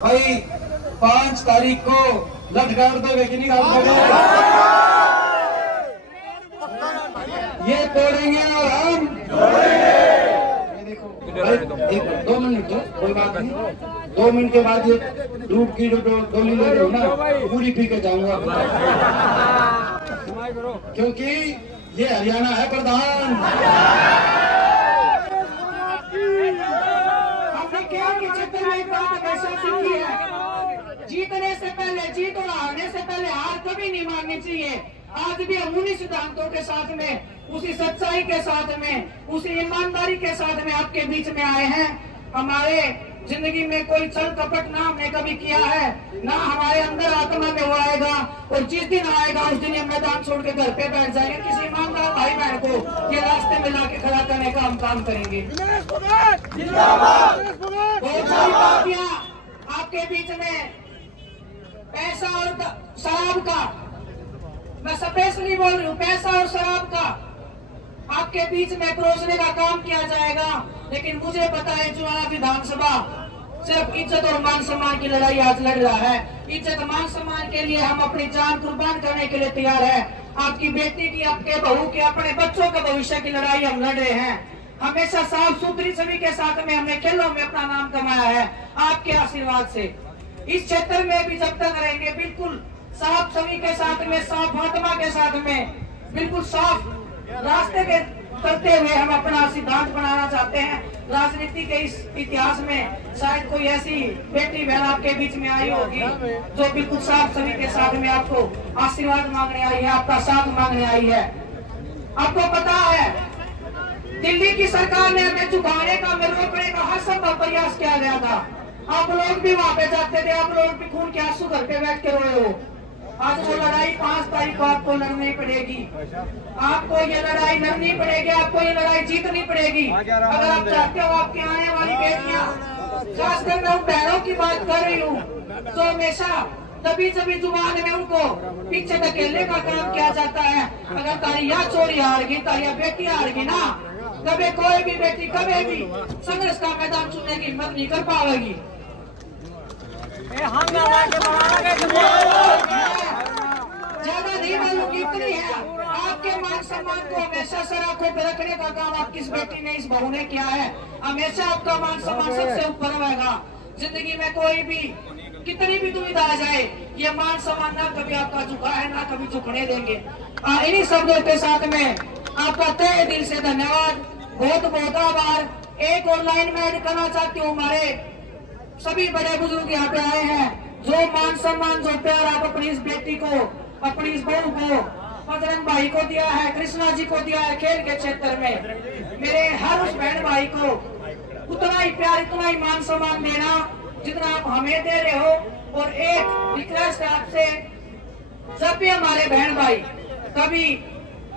भाई 5 तारीख को लटकार दोगे कि नहीं आप? ये तोड़ेंगे और हम ये देखो एक 2 मिनट दो, कोई बात नहीं। 2 मिनट के बाद ये दूध की डोली ले रहे हो ना, पूरी पी के जाऊंगा क्योंकि ये हरियाणा है प्रधान। जीतने से पहले जीत और हारने से पहले हार कभी नहीं माननी चाहिए। आज भी हम उन्हीं सिद्धांतों के साथ में, उसी सच्चाई के साथ में, उसी ईमानदारी के साथ में आपके बीच में आए हैं। हमारे जिंदगी में कोई छल कपट ना हमने कभी किया है, ना हमारे अंदर आत्मा में वो आएगा। और जिस दिन आएगा उस दिन हम मैदान छोड़ के घर पे बैठ जाएंगे। किसी ईमानदार भाई बहन को ये रास्ते में लाके खड़ा करने का हम काम करेंगे। बहुत सारी बातियां आपके बीच में, पैसा और शराब का, मैं स्पेशली बोल रही हूँ, पैसा और शराब का आपके बीच में परोसने का काम किया जाएगा। लेकिन मुझे पता है चुनाव विधानसभा सिर्फ इज्जत और मान सम्मान की लड़ाई आज लड़ रहा है। इज्जत मान सम्मान के लिए हम अपनी जान कुर्बान करने के लिए तैयार है। आपकी बेटी की, आपके बहू के, अपने बच्चों के भविष्य की लड़ाई हम लड़ रहे हैं। हमेशा साफ सुथरी छवि के साथ में हमने खेलों में अपना नाम कमाया है आपके आशीर्वाद से। इस क्षेत्र में भी जब तक रहेंगे बिल्कुल साफ छवि के साथ में, साफ आत्मा के साथ में, बिल्कुल साफ रास्ते के करते हुए हम अपना सिद्धांत बनाना चाहते हैं। राजनीति के इस इतिहास में शायद कोई ऐसी बेटी बहन आपके बीच में आई होगी जो बिल्कुल साफ छवि के साथ में आपको आशीर्वाद मांगने आई है, आपका साथ मांगने आई है। आपको पता है दिल्ली की सरकार ने हमें झुकाने का, हमें रोकने का हर संभव प्रयास किया गया था। आप लोग भी वहां पे जाते थे, आप लोग भी खून के आंसू घर पे बैठ के रोए हो। आज वो लड़ाई 5 तारीख को आपको लड़नी पड़ेगी। आपको ये लड़ाई लड़नी पड़ेगी, आपको ये लड़ाई जीतनी पड़ेगी। अगर आप चाहते हो आपकी आने वाली बेटियां, खासकर मैं उन बहनों की बात कर रही हूँ तो हमेशा तभी जुबान में उनको पीछे धकेलने का काम किया जाता है। अगर तारिया चोरी हारगी, तारिया बेटी हारगी ना, कभी कोई भी बेटी कभी भी संघर्ष का मैदान चुनने की हिम्मत नहीं कर पाएगी। ज्यादा नहीं मालूम इतनी है, आपके मान सम्मान को हमेशा सर आंखों पे रखने का काम आपकी इस बेटी ने, इस बहू ने किया है। हमेशा आपका मान सम्मान सबसे ऊपर रहेगा। जिंदगी में कोई भी कितनी भी दुविधा आ जाए, ये मान सम्मान ना कभी आपका झुका है, ना कभी झुकने देंगे। इन्हीं शब्दों के साथ में आपका तहे दिल से धन्यवाद, बहुत बहुत आभार। एक और लाइन में ऐड करना चाहती हूँ, हमारे सभी बड़े बुजुर्ग यहाँ पे आए हैं। जो मान सम्मान, जो प्यार आप अपनी इस बेटी को, अपनी इस बहू को, बजरंग भाई को दिया है, कृष्णा जी को दिया है खेल के क्षेत्र में, मेरे हर उस बहन भाई को उतना ही प्यार, इतना ही मान सम्मान देना जितना आप हमें दे रहे हो। और एक रिक्वेस्ट है आपसे, जब भी हमारे बहन भाई कभी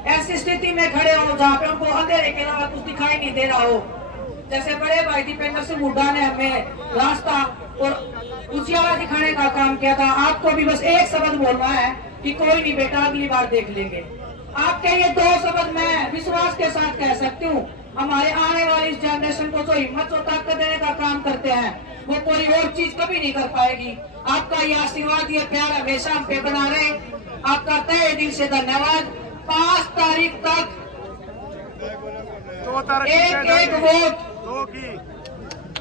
ऐसी स्थिति में खड़े हो जहाँ पे उनको अंधेरे के अलावा कुछ दिखाई नहीं दे रहा हो, जैसे बड़े भाई दीपेंद्र सिंह हुड्डा ने हमें रास्ता और उजियारा दिखाने का काम किया था, आपको भी बस एक शब्द बोलना है कि कोई नहीं बेटा, अगली बार देख लेंगे। आपके ये 2 शब्द मैं विश्वास के साथ कह सकती हूँ। हमारे आने वाली इस जनरेशन को जो हिम्मत और ताकत देने का काम करते हैं वो कोई और चीज कभी नहीं कर पाएगी। आपका ये आशीर्वाद, ये प्यार हमेशा हम पे बना रहे। आपका तहे दिल से धन्यवाद। 5 तारीख तक एक वोट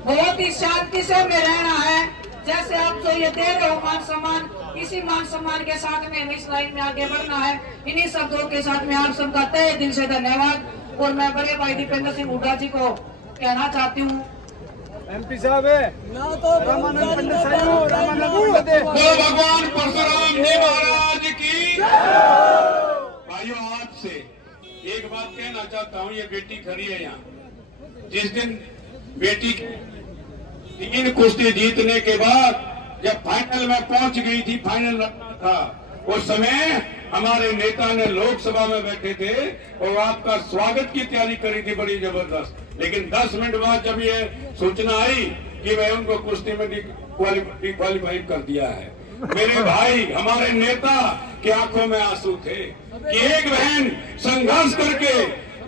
बहुत ही शांति से हमें रहना है। जैसे आप जो ये दे रहे हो मान सम्मान, इसी मान सम्मान के साथ में हमें इस लाइन में आगे बढ़ना है। इन्हीं शब्दों के साथ में आप सबका तहे दिल से धन्यवाद। और मैं बड़े भाई दीपेंद्र सिंह हुड्डा जी को कहना चाहती हूँ, MP साहब है ना तो रामानंद पंडित भगवान परशुराम जी महाराज की। भाइयों, आपसे एक बात कहना चाहता हूँ, ये बेटी खड़ी है यहाँ। जिस दिन बेटी 3 कुश्ती जीतने के बाद जब फाइनल में पहुंच गई थी, फाइनल लड़ना था, उस समय हमारे नेता ने लोकसभा में बैठे थे और आपका स्वागत की तैयारी करी थी बड़ी जबरदस्त। लेकिन 10 मिनट बाद जब ये सूचना आई कि मैं उनको कुश्ती में डिक्वालीफाई कर दिया है, मेरे भाई, हमारे नेता की आंखों में आंसू थे कि एक बहन संघर्ष करके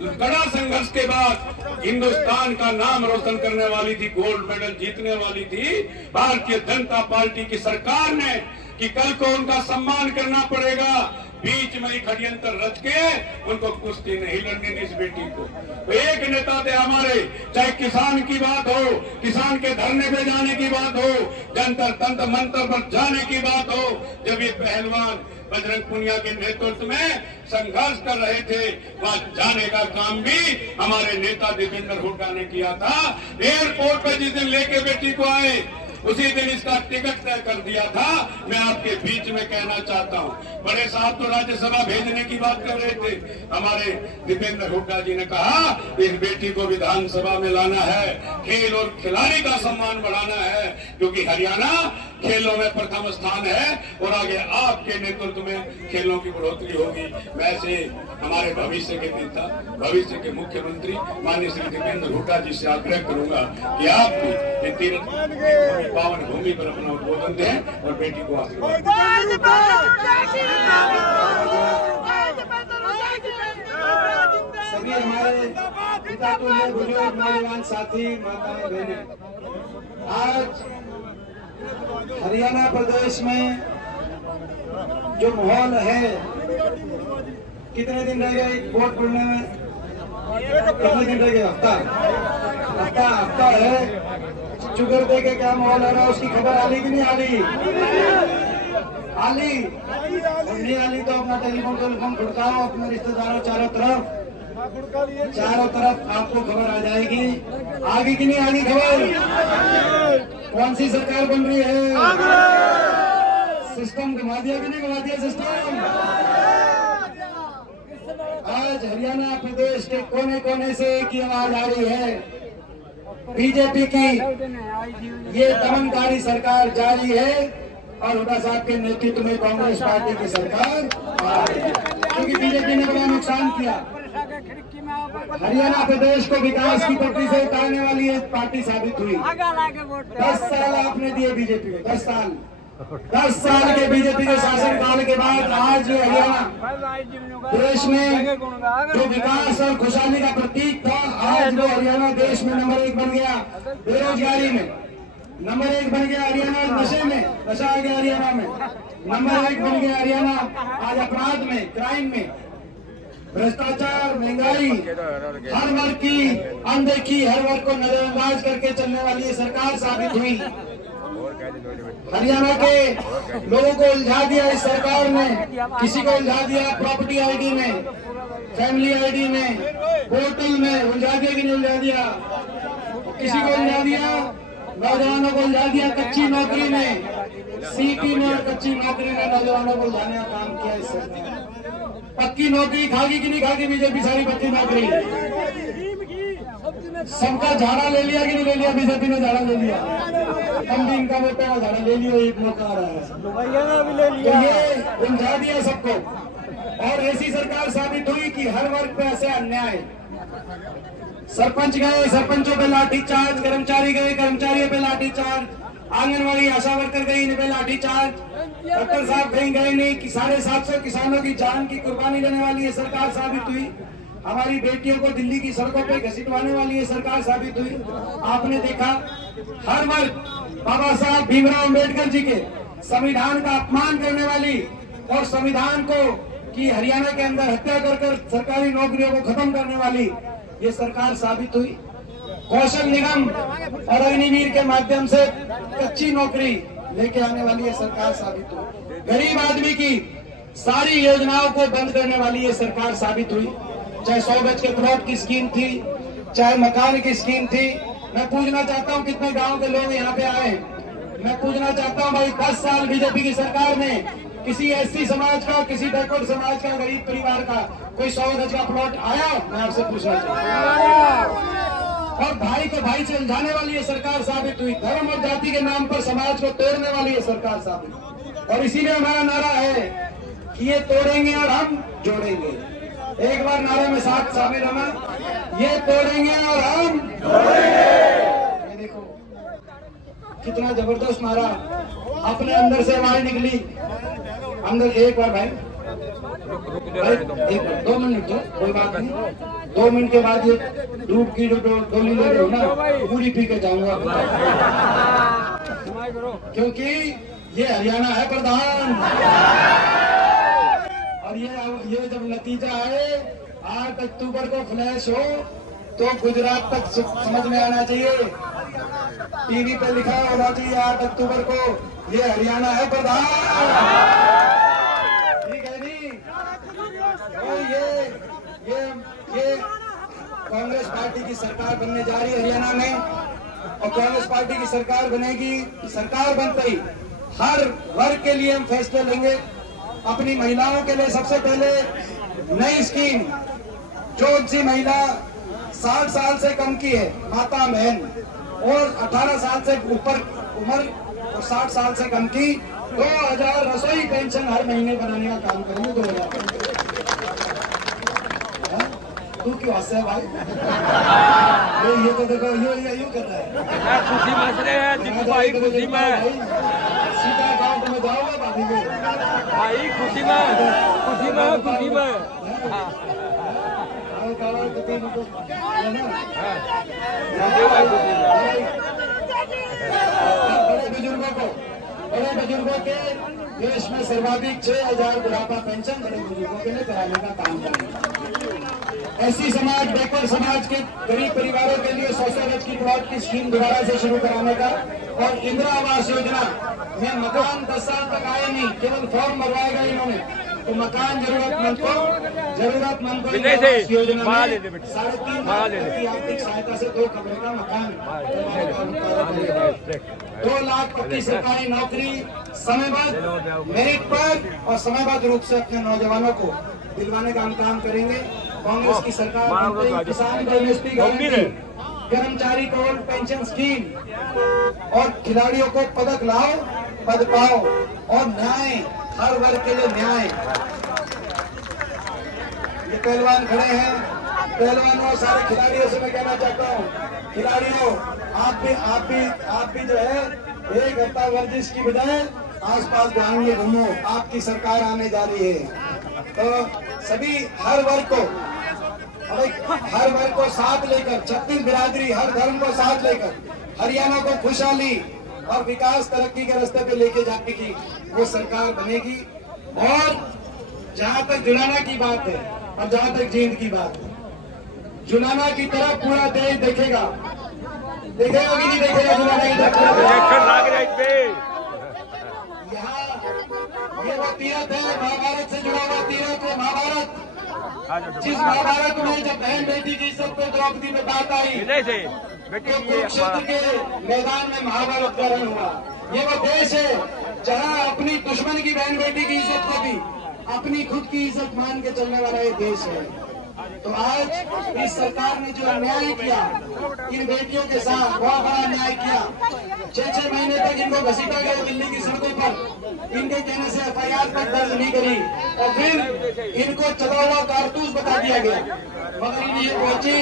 कड़ा संघर्ष के बाद हिंदुस्तान का नाम रोशन करने वाली थी, गोल्ड मेडल जीतने वाली थी भारतीय जनता पार्टी की सरकार ने, कि कल को उनका सम्मान करना पड़ेगा। बीच में ही षड्यंत्र रच के उनको कुश्ती नहीं लड़ने दी इस बेटी को। तो एक नेता थे हमारे, चाहे किसान की बात हो, किसान के धरने पे जाने की बात हो, जंतर तंत्र मंत्र पर जाने की बात हो, जब ये पहलवान बजरंग पुनिया के नेतृत्व में संघर्ष कर रहे थे, वहां जाने का काम भी हमारे नेता दीपेंद्र हुड्डा ने किया था। एयरपोर्ट पे जिस दिन लेके बेटी को आए उसी दिन इसका टिकट तय कर दिया था। मैं आपके बीच में कहना चाहता हूं, बड़े साहब तो राज्यसभा भेजने की बात कर रहे थे, हमारे दीपेंद्र हुड्डा जी ने कहा इस बेटी को विधानसभा में लाना है, खेल और खिलाड़ी का सम्मान बढ़ाना है, क्योंकि हरियाणा खेलों में प्रथम स्थान है और आगे आपके नेतृत्व में खेलों की बढ़ोतरी होगी। मैं से हमारे भविष्य के नेता, भविष्य के मुख्यमंत्री माननीय श्री दीपेंद्र हुड्डा जी से आग्रह करूंगा कि आप भी ये तीर्थ पावन भूमि पर अपना उद्बोधन दें और बेटी को आशीर्वाद सभी हमारे पिता तुल्य बुजुर्ग नौजवान साथी माताएं बहनें, आज हरियाणा प्रदेश में जो माहौल है, कितने दिन रह गए वोट पड़ने में? कितने दिन रह गए? हफ्ता है। शुगर दे के क्या माहौल है, उसकी खबर आली कि नहीं आली? आली नहीं आली तो अपना टेलीफोन खड़काओ अपने रिश्तेदारों चारों तरफ आपको खबर आ जाएगी। आगे की नहीं आगी खबर? कौन सी सरकार बन रही है? सिस्टम घुमा दिया कि नहीं घुमा दिया सिस्टम? आज हरियाणा प्रदेश के कोने कोने से एक ही आवाज आ रही है, बीजेपी की ये दमनकारी सरकार जारी है और हुड्डा साहब के नेतृत्व में कांग्रेस पार्टी की सरकार, क्योंकि बीजेपी ने बड़ा नुकसान किया। हरियाणा प्रदेश को विकास की पटरी से उतारने वाली एक पार्टी साबित हुई। 10 साल आपने दिए बीजेपी को, 10 साल के बीजेपी के शासनकाल के बाद आज हरियाणा देश में जो विकास और खुशहाली का प्रतीक था, आज वो हरियाणा देश में नंबर 1 बन गया। बेरोजगारी में नंबर 1 बन गया हरियाणा, नशे में नशा आ गया हरियाणा में नंबर 1 बन गया हरियाणा, आज अपराध में, क्राइम में, भ्रष्टाचार, महंगाई, हर वर्ग की अनदेखी, हर वर्ग को नजरअंदाज करके चलने वाली ये सरकार साबित हुई। हरियाणा के लोगों को उलझा दिया इस सरकार ने, किसी को उलझा दिया प्रॉपर्टी आईडी में, फैमिली आईडी में, पोर्टल में, उलझा दिया कि नहीं उलझा दिया? किसी को उलझा दिया, नौजवानों को उलझा दिया कच्ची नौकरी में, सीटी में और कच्ची नौकरी में नौजवानों को उलझाने का काम किया इस सरकार। पक्की नौकरी खागी कि नहीं खागी बीजेपी? सारी पक्की नौकरी सबका झाड़ा ले लिया कि नहीं ले लिया? बीजेपी ने झाड़ा ले लिया, हम भी इनका वोट का झाड़ा ले लिया, एक मौका आ रहा है तो ये उलझा दिया सबको। और ऐसी सरकार साबित हुई कि हर वर्ग पे ऐसे अन्याय, सरपंच गए, सरपंचों पे लाठीचार्ज, कर्मचारी गए, कर्मचारियों पे लाठीचार्ज, आंगनवाड़ी आशा वर्कर गई, इन पे लाठीचार्ज, डॉक्टर साहब कहीं गए नहीं कि 750 किसानों की जान की कुर्बानी देने वाली ये सरकार साबित हुई। हमारी बेटियों को दिल्ली की सड़कों पे घसीटवाने वाली ये सरकार साबित हुई। आपने देखा हर वर्ग बाबा साहब भीमराव अम्बेडकर जी के संविधान का अपमान करने वाली और संविधान को कि हरियाणा के अंदर हत्या कर सरकारी नौकरियों को खत्म करने वाली ये सरकार साबित हुई। कौशल निगम और अग्निवीर के माध्यम से कच्ची नौकरी लेके आने वाली ये सरकार साबित हुई। गरीब आदमी की सारी योजनाओं को बंद करने वाली ये सरकार साबित हुई। चाहे 100 गज के प्लॉट की स्कीम थी, चाहे मकान की स्कीम थी। मैं पूछना चाहता हूं कितने गांव के लोग यहाँ पे आए। मैं पूछना चाहता हूं भाई 10 साल बीजेपी की सरकार में किसी एससी समाज का, किसी बैकवर्ड समाज का, गरीब परिवार का कोई 100 गज का प्लॉट आया? मैं आपसे पूछना चाहता हूं। और भाई को भाई से उलझाने वाली ये सरकार साबित हुई। धर्म और जाति के नाम पर समाज को तोड़ने वाली ये सरकार साबित हुई। और इसीलिए हमारा नारा है कि ये तोड़ेंगे और हम जोड़ेंगे। एक बार नारे में साथ शामिल होना, ये तोड़ेंगे और हम जोड़ेंगे। ये देखो कितना जबरदस्त नारा अपने अंदर से आवाज निकली। अंदर एक बार भाई, 1 2 मिनट, कोई बात नहीं। 2 मिनट के बाद ये दूध की जो गोली ले रहे हो ना, पूरी पी के जाऊंगा, क्योंकि ये हरियाणा है प्रधान। और ये जब नतीजा आए 8 अक्टूबर को फ्लैश हो तो गुजरात तक समझ में आना चाहिए, टीवी पे लिखा होना चाहिए 8 अक्टूबर को ये हरियाणा है प्रधान। ठीक है नहीं? और ये कांग्रेस पार्टी की सरकार बनने जा रही है हरियाणा में, और कांग्रेस पार्टी की सरकार बनेगी। सरकार बनते ही हर वर्ग के लिए हम फैसले लेंगे। अपनी महिलाओं के लिए सबसे पहले नई स्कीम, जो सी महिला 60 साल से कम की है, माता बहन, और 18 साल से ऊपर उम्र और 60 साल से कम की, 2000 रसोई पेंशन हर महीने बनाने का काम करेंगे। 2000 तू क्यों हंसे भाई? ये तो देखो यूं कर रहा है। खुशी मच रहे हैं दीपू भाई, खुशी में सीधा गाँव में जाओगे भाभी को भाई, खुशी में खुशी में खुशी में। बड़े बुजुर्गों के देश में सर्वाधिक 6000 बुढ़ापा पेंशन बड़े बुजुर्गों के लिए कराने का काम करेंगे। ऐसी समाज, बैकवर्ड समाज के गरीब परिवारों के लिए 100 गज की प्लॉट की स्कीम दोबारा से शुरू कराने का, और इंदिरा आवास योजना में मकान 10 साल तक आए नहीं, केवल फॉर्म भरवाएगा इन्होंने, तो मकान जरूरतमंद को योजना में 3.5 लाख की आर्थिक सहायता से 2 कमरे का मकान, 2 लाख पक्की सरकारी नौकरी समयबद्ध मेरिट पर और समयबद्ध रूप से अपने नौजवानों को दिलवाने का हम काम करेंगे। कांग्रेस की सरकार किसान को एमएसपी गारंटी, कर्मचारी को ओल्ड पेंशन स्कीम, और खिलाड़ियों को पदक लाओ, पद पाओ, और न्याय, हर वर्ग के लिए न्याय। ये पहलवान खड़े हैं, पहलवानों और सारे खिलाड़ियों से मैं कहना चाहता हूँ, खिलाड़ियों आप भी जो है 1 हफ्ता वर्जिश की बजाय आसपास ग्राउंड में घूमो, आपकी सरकार आने जा रही है। तो सभी हर वर्ग को साथ लेकर, 36 बिरादरी, हर धर्म को साथ लेकर हरियाणा को खुशहाली और विकास तरक्की के रास्ते पे लेके जाने की वो सरकार बनेगी। और जहां तक जुलाना की बात है और जहां तक जींद की बात है, जुलाना की तरफ पूरा देश देखेगा कि नहीं देखेगा? जुलाना की तरफ यहाँ ये वो तीरथ है, महाभारत से जुड़ा हुआ तीरथ है। महाभारत, जिस महाभारत में जब बहन बेटी की इज्जत को द्रौपदी में बात आई, तो कुरुक्षेत्र के मैदान में महाभारत का रण हुआ। ये वो देश है जहाँ अपनी दुश्मन की बहन बेटी की इज्जत को भी अपनी खुद की इज्जत मान के चलने वाला ये देश है। तो आज इस सरकार ने जो अन्याय किया इन बेटियों के साथ, बहुत बड़ा अन्याय किया। 6-6 महीने तक इनको घसीटा गया दिल्ली की सड़कों पर, इनके कहने से FIR तक दर्ज नहीं करी, और फिर इनको चला हुआ कारतूस बता दिया गया। मगर इन ये पहुंची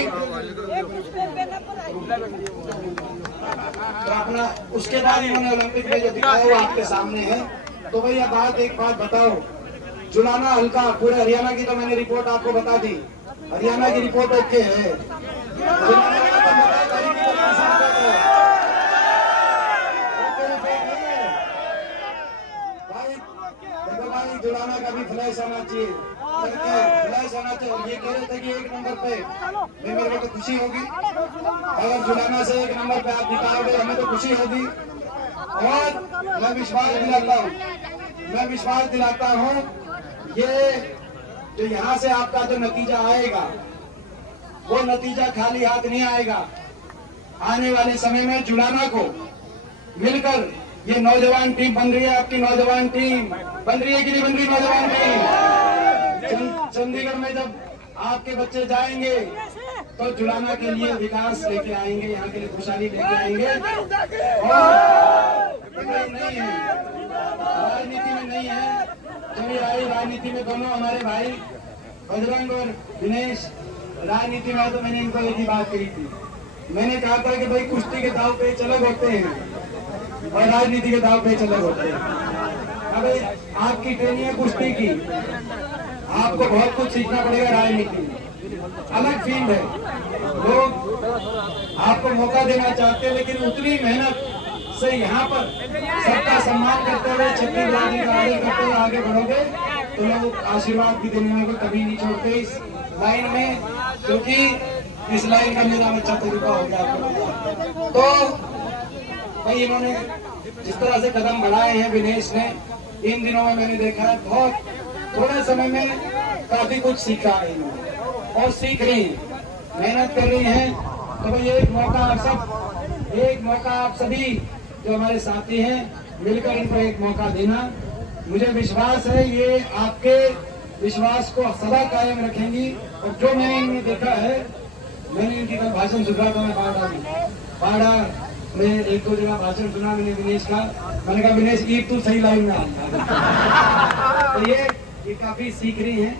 तो अपना, उसके बाद इन्होंने ओलंपिक में जो दिखाया वो आपके सामने है। तो भैया एक बात बताओ, जुलाना हल्का, पूरे हरियाणा की तो मैंने रिपोर्ट आपको बता दी, हरियाणा की रिपोर्ट ओके है। भाई जुलाना का भी फ्लैश आना चाहिए, फ्लैश आना चाहिए। ये कह रहे थे कि 1 नंबर पे मेरे को तो खुशी होगी, अगर जुलाना से 1 नंबर पे आप निकालोगे हमें तो खुशी होगी। और मैं विश्वास दिलाता हूँ ये जो यहाँ से आपका जो नतीजा आएगा वो नतीजा खाली हाथ नहीं आएगा। आने वाले समय में जुलाना को मिलकर ये नौजवान टीम बन रही है, आपकी नौजवान टीम बन रही है कि नहीं बन रही? नौजवान टीम चंडीगढ़ में जब आपके बच्चे जाएंगे तो जुलाना के लिए विकास लेके आएंगे, यहाँ के लिए खुशहाली लेके आएंगे। और नहीं है राजनीति में, नहीं है कभी आई राजनीति में। दोनों हमारे भाई बजरंग और दिनेश राजनीति में, तो मैंने इनको एक ही बात कही थी, मैंने कहा था कि भाई कुश्ती के दाव पे अलग होते हैं और राजनीति के दाव पे अलग होते हैं। अबे आपकी ट्रेनिंग है कुश्ती की, आपको बहुत कुछ सीखना पड़ेगा राजनीति में। अलग फील्ड है। लोग आपको मौका देना चाहते हैं, लेकिन उतनी मेहनत से यहाँ पर सबका सम्मान करते हुए, छत्तीस बिरादरी का आदर करते हुए आगे बढ़ोगे तो लोग आशीर्वाद भी देने को कभी नहीं छोड़ते इस लाइन में, क्योंकि इस लाइन का मेरा अच्छा तरीका हो गया। तो भाई इन्होंने जिस तरह से कदम बढ़ाए हैं विनेश ने, इन दिनों में मैंने देखा है बहुत थोड़े समय में काफी कुछ सीखा है इन्होंने और सीख रही है, मेहनत कर रही हैं। तो भाई एक मौका आप सभी जो हमारे साथी हैं मिलकर इनको एक मौका देना। मुझे विश्वास है ये आपके विश्वास को सदा कायम रखेंगी। और जो मैंने इनमें देखा है, मैंने इनकी कल भाषण सुना था, मैं बाड़ा में एक दो जगह भाषण सुना मैंने विनेश का। मैंने कहा विनेश ईद तू सही लाइन में आ। तो ये काफी सीख रही हैं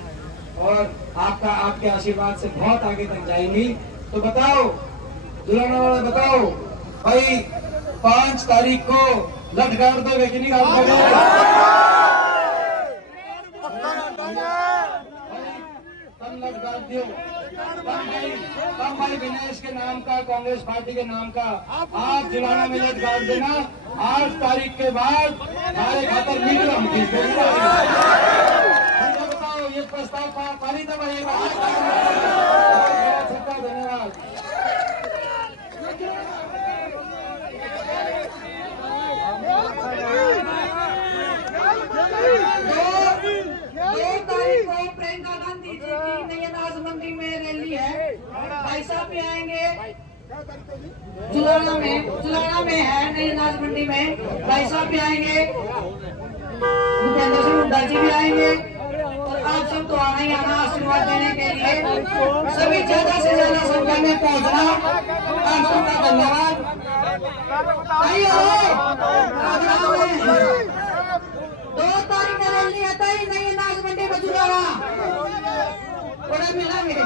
और आपके आशीर्वाद से बहुत आगे तक जाएंगी। तो बताओ दुल्हन वाले, बताओ भाई 5 तारीख को लठ गाड़ दोगे कि नहीं गाड़ दोगे? लठ गाड़ दियो। कम भाई विनेश के नाम का, कांग्रेस पार्टी के नाम का आप जुलाना में लठ गाड़ देना। 8 तारीख के बाद हमारे खातर मीटर हम खींच देंगे। बताओ ये प्रस्ताव पारित रहेगा। धन्यवाद। प्रियंका गांधी जी की नई अनाज मंडी में रैली है, भाई साहब भी आएंगे। जुलाना में है नई अनाज मंडी में, भाई साहब भी आएंगे, भूपेंद्र सिंह हुड्डा जी भी आएंगे और आप सब तो आना ही आना आशीर्वाद देने के लिए। सभी ज्यादा से ज्यादा संख्या में पहुंचना। आप सबका धन्यवाद। 2 तारीख में रैली आता ही नई अनाज मंडी में जुलाना बड़ा मिलेंगे।